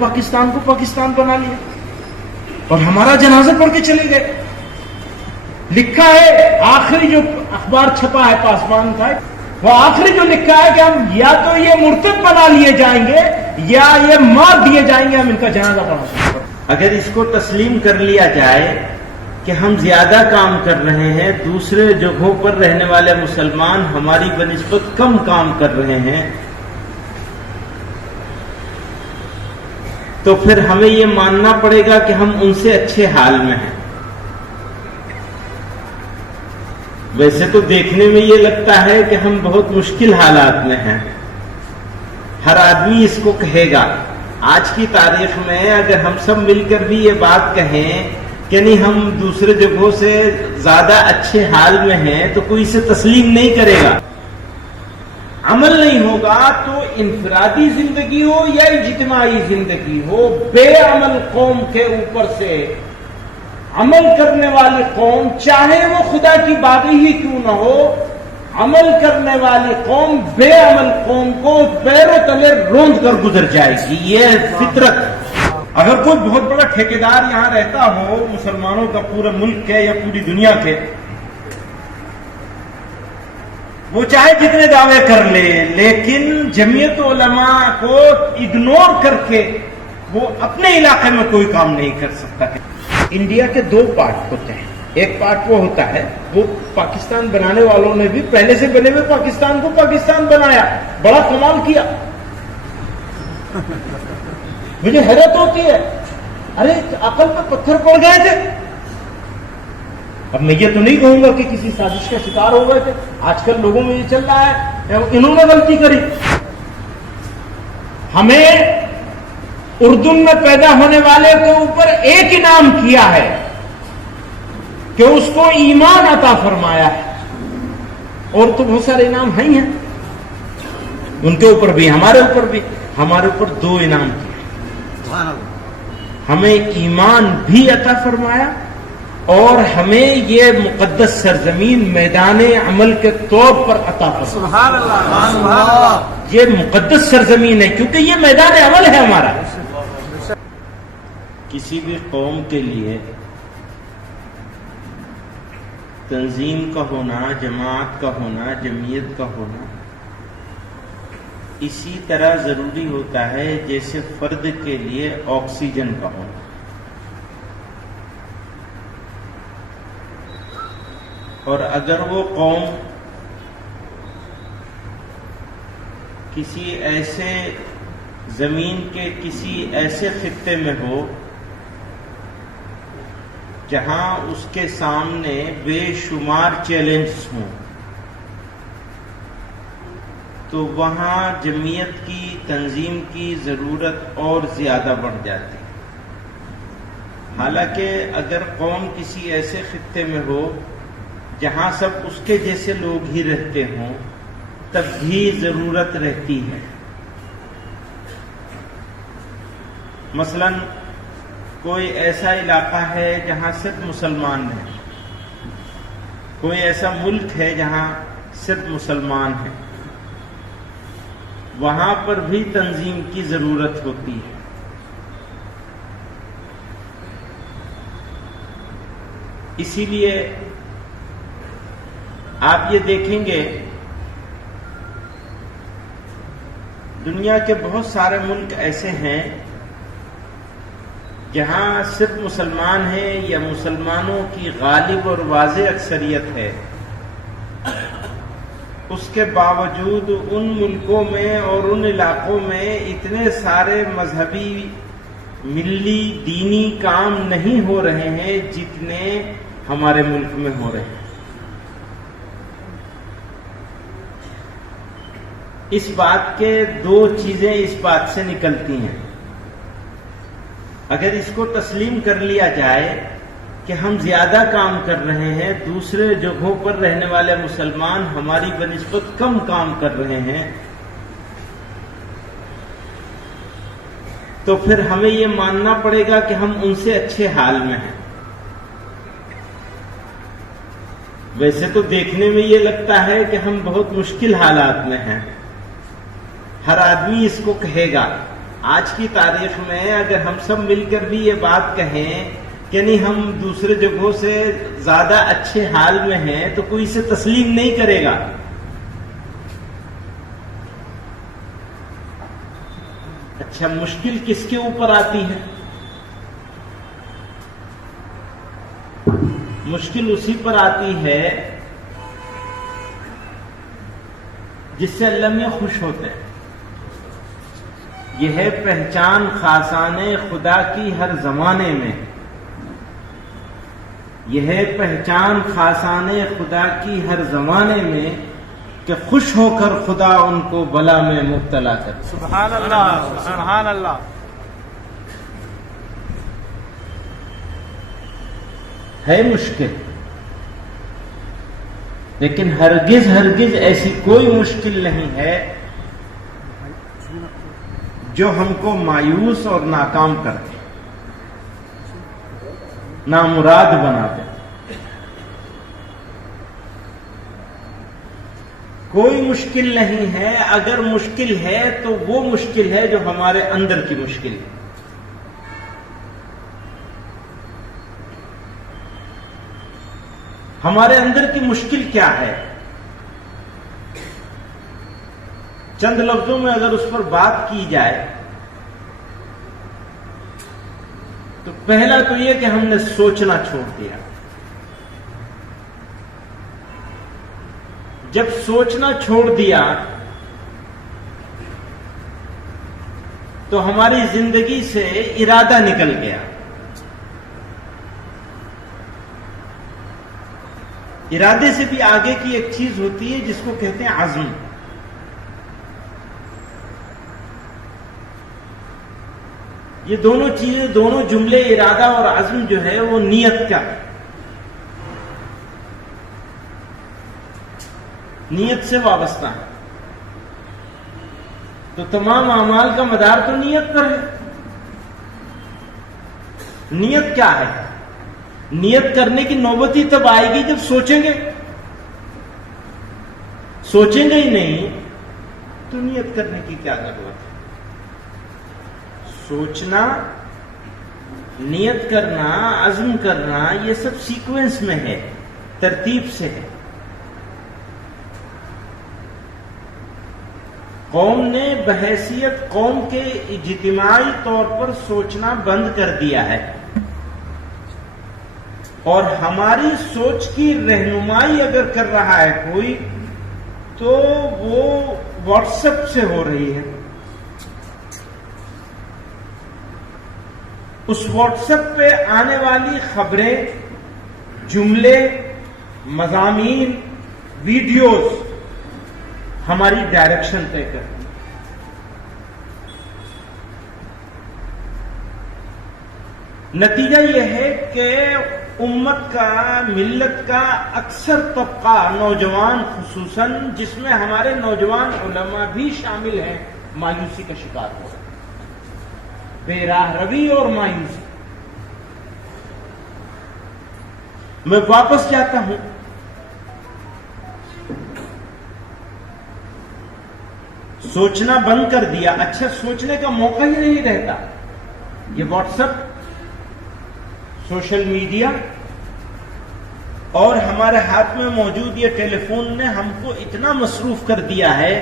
پاکستان کو پاکستان بنا لیا اور ہمارا جنازہ پڑھ کے چلے گئے. لکھا ہے آخری جو اخبار چھپا ہے پاسبان کا، وہ آخری جو لکھا ہے کہ ہم یا تو یہ مرتد بنا لیے جائیں گے یا یہ مار دیے جائیں گے، ہم ان کا جنازہ پڑھا. اگر اس کو تسلیم کر لیا جائے کہ ہم زیادہ کام کر رہے ہیں، دوسرے جگہوں پر رہنے والے مسلمان ہماری بنسبت کم کام کر رہے ہیں، تو پھر ہمیں یہ ماننا پڑے گا کہ ہم ان سے اچھے حال میں ہیں. ویسے تو دیکھنے میں یہ لگتا ہے کہ ہم بہت مشکل حالات میں ہیں، ہر آدمی اس کو کہے گا. آج کی تاریخ میں اگر ہم سب مل کر بھی یہ بات کہیں کہ نہیں ہم دوسرے جگہوں سے زیادہ اچھے حال میں ہیں، تو کوئی اسے تسلیم نہیں کرے گا. عمل نہیں ہوگا تو انفرادی زندگی ہو یا اجتماعی زندگی ہو، بے عمل قوم کے اوپر سے عمل کرنے والی قوم، چاہے وہ خدا کی باغی ہی کیوں نہ ہو، عمل کرنے والی قوم بے عمل قوم کو پیروں تلے روند کر گزر جائے گی. یہ فطرت. اگر کوئی بہت بڑا ٹھیکیدار یہاں رہتا ہو مسلمانوں کا، پورے ملک کے یا پوری دنیا کے، وہ چاہے جتنے دعوے کر لے، لیکن جمعیت علماء کو اگنور کر کے وہ اپنے علاقے میں کوئی کام نہیں کر سکتا. انڈیا کے دو پارٹ ہوتے ہیں. ایک پارٹ وہ ہوتا ہے، وہ پاکستان بنانے والوں نے بھی پہلے سے بنے ہوئے پاکستان کو پاکستان بنایا، بڑا کمال کیا. مجھے حیرت ہوتی ہے، ارے عقل پہ پتھر پڑ گئے تھے. اب میں یہ تو نہیں کہوں گا کہ کسی سازش کا شکار ہو گئے تھے. آج کل لوگوں میں یہ چل رہا ہے انہوں نے غلطی کری. ہمیں اردن میں پیدا ہونے والے کے اوپر ایک انعام کیا ہے کہ اس کو ایمان عطا فرمایا ہے، اور تو بہت سارے انعام ہیں ہی ہیں ان کے اوپر بھی، ہمارے اوپر بھی. ہمارے اوپر دو انعام کیے، ہمیں ایمان بھی عطا فرمایا اور ہمیں یہ مقدس سرزمین میدان عمل کے طور پر عطا فرمایا. سبحان اللہ. یہ مقدس سرزمین ہے کیونکہ یہ میدان عمل ہے ہمارا. کسی بھی قوم کے لیے تنظیم کا ہونا، جماعت کا ہونا، جمعیت کا ہونا اسی طرح ضروری ہوتا ہے جیسے فرد کے لیے آکسیجن کا ہونا. اور اگر وہ قوم کسی ایسے زمین کے کسی ایسے خطے میں ہو جہاں اس کے سامنے بے شمار چیلنجز ہوں، تو وہاں جمعیت کی، تنظیم کی ضرورت اور زیادہ بڑھ جاتی. حالانکہ اگر قوم کسی ایسے خطے میں ہو جہاں سب اس کے جیسے لوگ ہی رہتے ہوں، تب بھی ضرورت رہتی ہے. مثلا کوئی ایسا علاقہ ہے جہاں صرف مسلمان ہیں، کوئی ایسا ملک ہے جہاں صرف مسلمان ہیں، وہاں پر بھی تنظیم کی ضرورت ہوتی ہے. اسی لیے آپ یہ دیکھیں گے دنیا کے بہت سارے ملک ایسے ہیں جہاں صرف مسلمان ہیں یا مسلمانوں کی غالب اور واضح اکثریت ہے، اس کے باوجود ان ملکوں میں اور ان علاقوں میں اتنے سارے مذہبی، ملی، دینی کام نہیں ہو رہے ہیں جتنے ہمارے ملک میں ہو رہے ہیں. اس بات کے دو چیزیں اس بات سے نکلتی ہیں. اگر اس کو تسلیم کر لیا جائے کہ ہم زیادہ کام کر رہے ہیں، دوسرے جگہوں پر رہنے والے مسلمان ہماری بنسبت کم کام کر رہے ہیں، تو پھر ہمیں یہ ماننا پڑے گا کہ ہم ان سے اچھے حال میں ہیں. ویسے تو دیکھنے میں یہ لگتا ہے کہ ہم بہت مشکل حالات میں ہیں، ہر آدمی اس کو کہے گا. آج کی تاریخ میں اگر ہم سب مل کر بھی یہ بات کہیں کہ نہیں ہم دوسرے جگہوں سے زیادہ اچھے حال میں ہیں تو کوئی اسے تسلیم نہیں کرے گا. اچھا مشکل کس کے اوپر آتی ہے؟ مشکل اسی پر آتی ہے جس سے اللہ میں خوش ہوتے ہیں. یہ ہے پہچان خاصان خدا کی ہر زمانے میں. یہ ہے پہچان خاصان خدا کی ہر زمانے میں کہ خوش ہو کر خدا ان کو بلا میں مبتلا کر. سبحان اللہ سبحان اللہ. ہے مشکل، لیکن ہرگز ہرگز ایسی کوئی مشکل نہیں ہے جو ہم کو مایوس اور ناکام کر دے، نامراد بنا دے. کوئی مشکل نہیں ہے. اگر مشکل ہے تو وہ مشکل ہے جو ہمارے اندر کی مشکل ہے. ہمارے اندر کی مشکل کیا ہے؟ چند لفظوں میں اگر اس پر بات کی جائے تو پہلا تو یہ کہ ہم نے سوچنا چھوڑ دیا. جب سوچنا چھوڑ دیا تو ہماری زندگی سے ارادہ نکل گیا. ارادے سے بھی آگے کی ایک چیز ہوتی ہے جس کو کہتے ہیں عزم. یہ دونوں چیزیں، دونوں جملے ارادہ اور عزم جو ہے وہ نیت کا ہے. نیت سے وابستہ ہے. تو تمام اعمال کا مدار تو نیت پر ہے. نیت کیا ہے؟ نیت کرنے کی نوبت ہی تب آئے گی جب سوچیں گے. سوچیں گے ہی نہیں تو نیت کرنے کی کیا ضرورت ہے؟ سوچنا، نیت کرنا، عزم کرنا، یہ سب سیکوینس میں ہے، ترتیب سے ہے. قوم نے بحیثیت قوم کے اجتماعی طور پر سوچنا بند کر دیا ہے، اور ہماری سوچ کی رہنمائی اگر کر رہا ہے کوئی تو وہ واٹس ایپ سے ہو رہی ہے. اس واٹس ایپ پہ آنے والی خبریں، جملے، مضامین، ویڈیوز ہماری ڈائریکشن طے کرتی ہیں. نتیجہ یہ ہے کہ امت کا، ملت کا اکثر طبقہ، نوجوان خصوصاً، جس میں ہمارے نوجوان علماء بھی شامل ہیں، مایوسی کا شکار ہو رہا ہے. بے راہ روی اور مایوسی. میں واپس جاتا ہوں. سوچنا بند کر دیا. اچھا سوچنے کا موقع ہی نہیں رہتا. یہ واٹس ایپ، سوشل میڈیا اور ہمارے ہاتھ میں موجود یہ ٹیلی فون نے ہم کو اتنا مصروف کر دیا ہے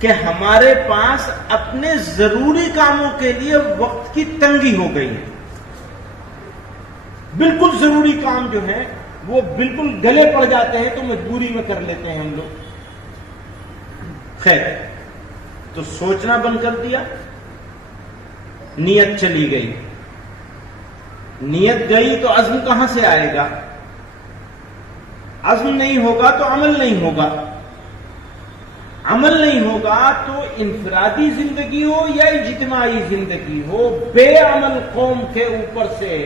کہ ہمارے پاس اپنے ضروری کاموں کے لیے وقت کی تنگی ہو گئی ہے. بالکل ضروری کام جو ہے وہ بالکل گلے پڑ جاتے ہیں تو مجبوری میں کر لیتے ہیں ہم لوگ. خیر، تو سوچنا بند کر دیا، نیت چلی گئی. نیت گئی تو عزم کہاں سے آئے گا؟ عزم نہیں ہوگا تو عمل نہیں ہوگا. عمل نہیں ہوگا تو انفرادی زندگی ہو یا اجتماعی زندگی ہو، بے عمل قوم کے اوپر سے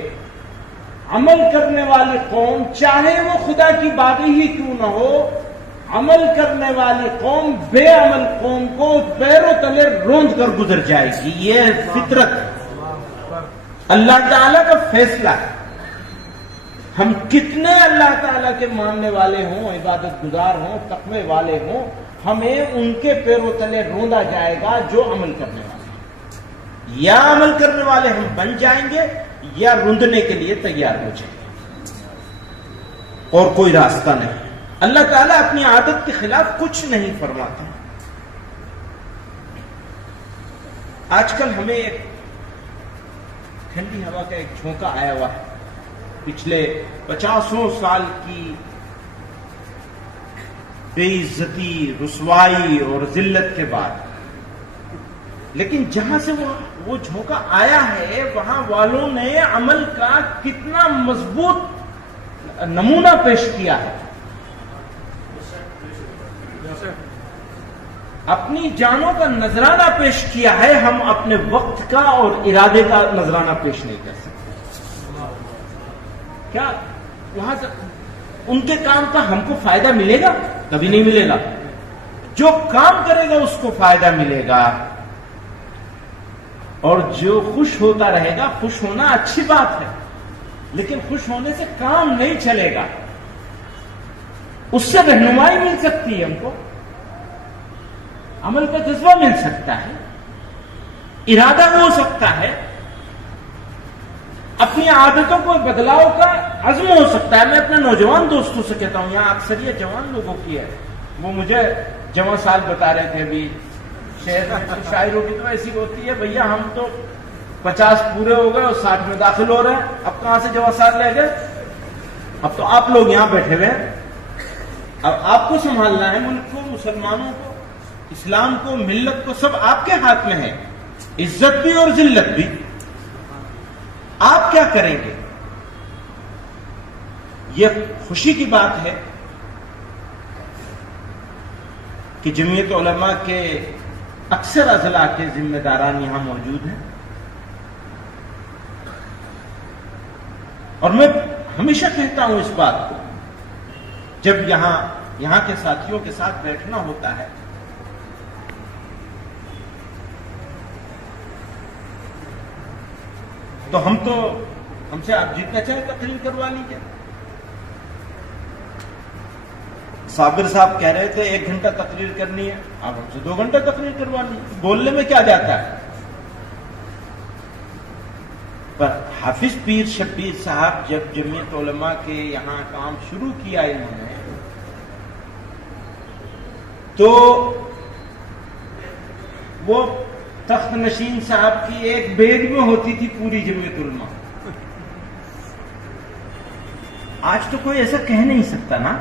عمل کرنے والی قوم، چاہے وہ خدا کی باغی ہی کیوں نہ ہو، عمل کرنے والی قوم بے عمل قوم کو پیروں تلے روند کر گزر جائے گی. یہ فطرت ہے، اللہ تعالیٰ کا فیصلہ ہے. ہم کتنے اللہ تعالیٰ کے ماننے والے ہوں، عبادت گزار ہوں، تقوی والے ہوں، ہمیں ان کے پیروں تلے روندا جائے گا جو عمل کرنے والے ہیں. یا عمل کرنے والے ہم بن جائیں گے یا رندنے کے لیے تیار ہو جائیں گے، اور کوئی راستہ نہیں۔ اللہ تعالیٰ اپنی عادت کے خلاف کچھ نہیں فرماتا۔ آج کل ہمیں ایک ٹھنڈی ہوا کا ایک جھونکا آیا ہوا ہے، پچھلے 50 سال کی بے عزتی، رسوائی اور ذلت کے بعد، لیکن جہاں سے وہ جھونکا آیا ہے وہاں والوں نے عمل کا کتنا مضبوط نمونہ پیش کیا ہے، اپنی جانوں کا نذرانہ پیش کیا ہے۔ ہم اپنے وقت کا اور ارادے کا نذرانہ پیش نہیں کر سکتے۔ کیا وہاں سے ان کے کام کا ہم کو فائدہ ملے گا؟ کبھی نہیں ملے گا۔ جو کام کرے گا اس کو فائدہ ملے گا، اور جو خوش ہوتا رہے گا۔ خوش ہونا اچھی بات ہے، لیکن خوش ہونے سے کام نہیں چلے گا، اس سے رہنمائی مل سکتی ہے، ہم کو عمل کا جذبہ مل سکتا ہے، ارادہ ہو سکتا ہے، اپنی عادتوں کو بدلاؤ کا عزم ہو سکتا ہے۔ میں اپنے نوجوان دوستوں سے کہتا ہوں، یہاں اکثریت جوان لوگوں کی ہے، وہ مجھے جوان سال بتا رہے تھے، ابھی شہر کی شاعروں کی تو ایسی ہوتی ہے، بھیا ہم تو 50 پورے ہو گئے اور 60 میں داخل ہو رہے ہیں، اب کہاں سے جوان سال لے گئے؟ اب تو آپ لوگ یہاں بیٹھے ہوئے ہیں، اب آپ کو سنبھالنا ہے ملک کو، مسلمانوں کو، اسلام کو، ملت کو، سب آپ کے ہاتھ میں ہے، عزت بھی اور ذلت بھی۔ آپ کیا کریں گے؟ یہ خوشی کی بات ہے کہ جمعیت علماء کے اکثر اضلاع کے ذمہ داران یہاں موجود ہیں، اور میں ہمیشہ کہتا ہوں اس بات کو، جب یہاں کے ساتھیوں کے ساتھ بیٹھنا ہوتا ہے تو ہم سے آپ جتنا چاہے تقریر کروا لیجیے۔ صابر صاحب کہہ رہے تھے 1 گھنٹہ تقریر کرنی ہے، آپ ہم سے 2 گھنٹہ تقریر کروا لیجیے، بولنے میں کیا جاتا ہے۔ پر حافظ پیر شبیر صاحب جب جمعیت علماء کے یہاں کام شروع کیا انہوں نے، تو وہ تخت نشین صاحب کی ایک بیگ میں ہوتی تھی پوری جمعیت علماء۔ آج تو کوئی ایسا کہہ نہیں سکتا نا۔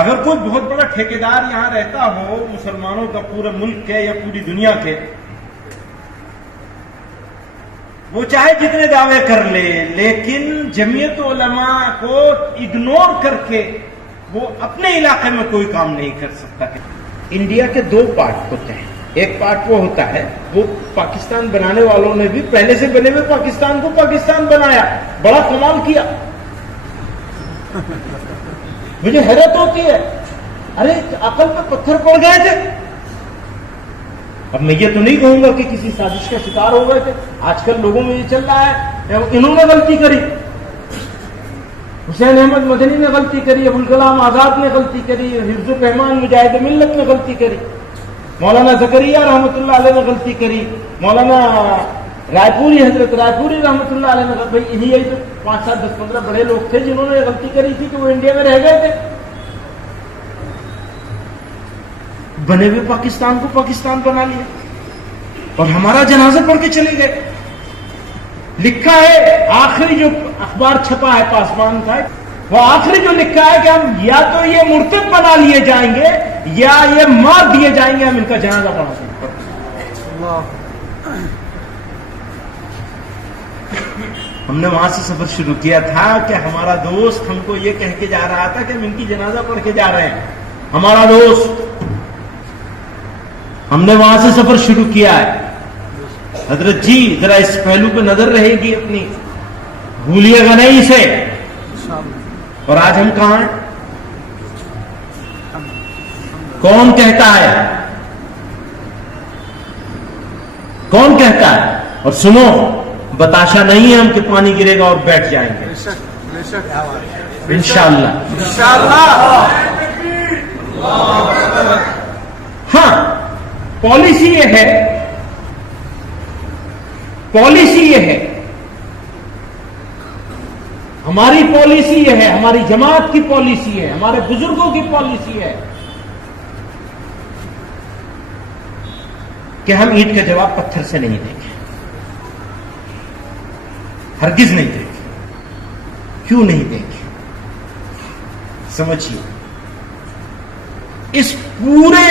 اگر کوئی بہت بڑا ٹھیکیدار یہاں رہتا ہو مسلمانوں کا، پورے ملک کے یا پوری دنیا کے، وہ چاہے جتنے دعوے کر لے، لیکن جمعیت علماء کو اگنور کر کے وہ اپنے علاقے میں کوئی کام نہیں کر سکتا۔ انڈیا کے 2 پارٹ ہوتے ہیں، ایک پارٹ وہ ہوتا ہے، وہ پاکستان بنانے والوں نے بھی پہلے سے بنے ہوئے پاکستان کو پاکستان بنایا، بڑا کمال کیا۔ مجھے حیرت ہوتی ہے، ارے عقل پہ پتھر پڑ گئے تھے۔ اب میں یہ تو نہیں کہوں گا کہ کسی سازش کا شکار ہو گئے تھے، آج کل لوگوں میں یہ چل رہا ہے انہوں نے غلطی کری، حسین احمد مدنی نے غلطی کری، ابوالکلام آزاد نے غلطی کری، حفظ الرحمان مجاہد ملت نے غلطی کری، مولانا زکریا رحمۃ اللہ علیہ نے غلطی کری، مولانا رائے پوری حضرت رائے پوری رحمۃ اللہ علیہ نے، بھائی یہی تو 5 7 10 15 بڑے لوگ تھے جنہوں نے غلطی کری تھی کہ وہ انڈیا میں رہ گئے تھے، بنے ہوئے پاکستان کو پاکستان بنا لیا اور ہمارا جنازہ پڑھ کے چلے گئے۔ لکھا ہے آخری جو اخبار چھپا ہے پاسبان کا، وہ آخری جو لکھا ہے کہ ہم یا تو یہ مرتد بنا لیے جائیں گے یا یہ مار دیے جائیں گے، ہم ان کا جنازہ پڑھا سکتے۔ ہم نے وہاں سے سفر شروع کیا تھا کہ ہمارا دوست ہم کو یہ کہہ کے جا رہا تھا کہ ہم ان کی جنازہ پڑھ کے جا رہے ہیں، ہمارا دوست، ہم نے وہاں سے سفر شروع کیا ہے۔ حضرت جی ذرا اس پہلو پہ نظر رہے گی اپنی، بھولیے گا نہیں اسے۔ اور آج ہم کہاں ہیں؟ کون کہتا ہے؟ کون کہتا ہے؟ اور سنو، بتاشا نہیں ہے ہم کہ پانی گرے گا اور بیٹھ جائیں گے، انشاءاللہ۔ ہاں، پالیسی یہ ہے پالیسی یہ ہے، ہماری پالیسی یہ ہے، ہماری جماعت کی پالیسی ہے، ہمارے بزرگوں کی پالیسی ہے کہ ہم اینٹ کا جواب پتھر سے نہیں دیں گے، ہرگز نہیں دیں گے۔ کیوں نہیں دیں گے؟ سمجھیے، اس پورے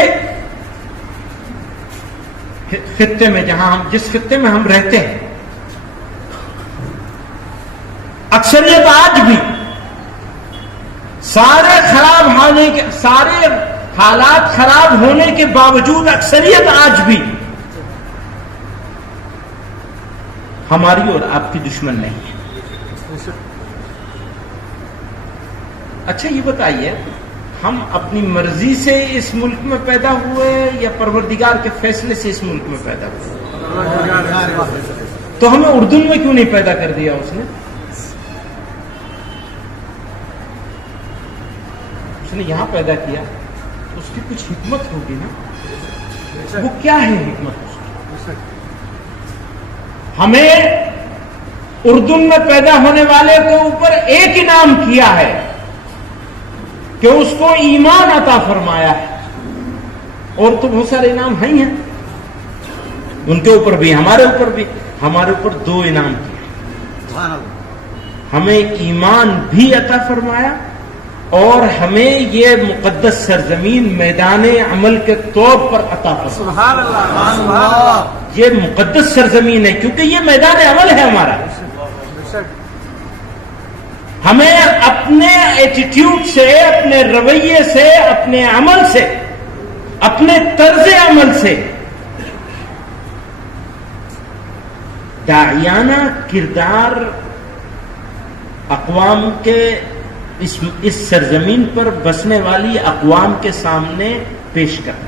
خطے میں، جس خطے میں ہم رہتے ہیں، اکثریت آج بھی سارے حالات خراب ہونے کے باوجود اکثریت آج بھی ہماری اور آپ کی دشمن نہیں ہے۔ اچھا یہ بتائیے، ہم اپنی مرضی سے اس ملک میں پیدا ہوئے یا پروردگار کے فیصلے سے اس ملک میں پیدا ہوئے؟ تو ہمیں اردن میں کیوں نہیں پیدا کر دیا اس نے یہاں پیدا کیا، اس کی کچھ حکمت ہوگی نا۔ وہ کیا ہے حکمت اس کی؟ ہمیں اردن میں پیدا ہونے والے کے اوپر ایک انعام کیا ہے کہ اس کو ایمان عطا فرمایا ہے، اور تو بہت سارے انعام ہیں ان کے اوپر بھی، ہمارے اوپر بھی۔ ہمارے اوپر دو انعام کیے، ہمیں ایمان بھی عطا فرمایا اور ہمیں یہ مقدس سرزمین میدان عمل کے طور پر عطا فرمایا۔ یہ مقدس سرزمین ہے کیونکہ یہ میدان عمل ہے ہمارا۔ ہمیں اپنے ایٹیٹیوڈ سے، اپنے رویے سے، اپنے عمل سے، اپنے طرز عمل سے داعیانہ کردار اقوام کے اس سرزمین پر بسنے والی اقوام کے سامنے پیش کرنا۔